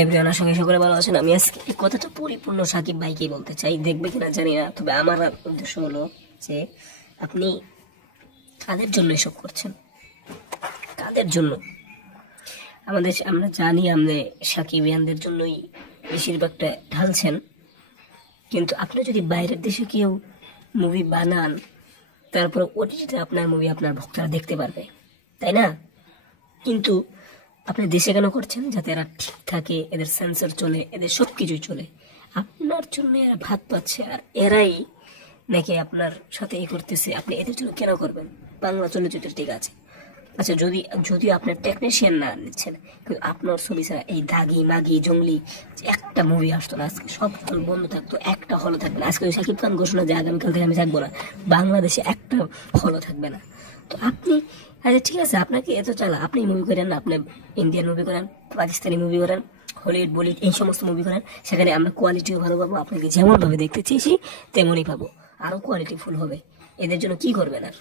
Everyone, আশা করি সকলে ভালো আছেন। আমি আজকে এই কথাটা পরিপূর্ণ সাকিব ভাইকেই বলতে চাই, দেখবে কিনা জানি না, তবে আমার উদ্দেশ্য হলো যে আপনি কাদের জন্য এসব করছেন, কাদের জন্য? আমরা জানি আপনি সাকিবিয়ানদের জন্যই বেশিরভাগটা ঢালছেন, কিন্তু আপনি যদি বাইরের দেশে কেউ মুভি বানান, তারপর ওটিটিতে আপনার মুভি আপনার ভক্তরা দেখতে পারবে, তাই না? কিন্তু আপনি দেশে কেন করছেন? যাতে এরা ঠিক থাকে, এদের সেন্সর চলে, এদের সব কিছুই চলে। আপনার জন্য এরা ভাত পাচ্ছে, আর এরাই নাকি আপনার সাথে করতেছে। আপনি এদের জন্য কেন করবেন? বাংলা চলচ্চিত্র ঠিক আছে, আচ্ছা, যদি আপনার টেকনিশিয়ান না নিচ্ছেন, কিন্তু আপনার ছবি ছাড়া এই দাগি মাগি জঙ্গলি একটা মুভি আসতো না, আজকে সব হল বন্ধ থাকতো, একটা হলও থাকবে না। আজকে শাকিব খান ঘোষণা যে আগামীকাল থেকে আমি থাকবো না, বাংলাদেশে একটা হলও থাকবে না। তো আপনি, আচ্ছা ঠিক আছে, আপনাকে এত চালা, আপনি মুভি করেন না, আপনি ইন্ডিয়ান মুভি করেন, পাকিস্তানি মুভি করেন, হলিউড বলিউড এই সমস্ত মুভি করেন, সেখানে আমরা কোয়ালিটিও ভালো পাবো, আপনাকে যেমন ভাবে দেখতে চেয়েছি তেমনই পাবো, আরো কোয়ালিটি ফুল হবে। এদের জন্য কি করবেন আর?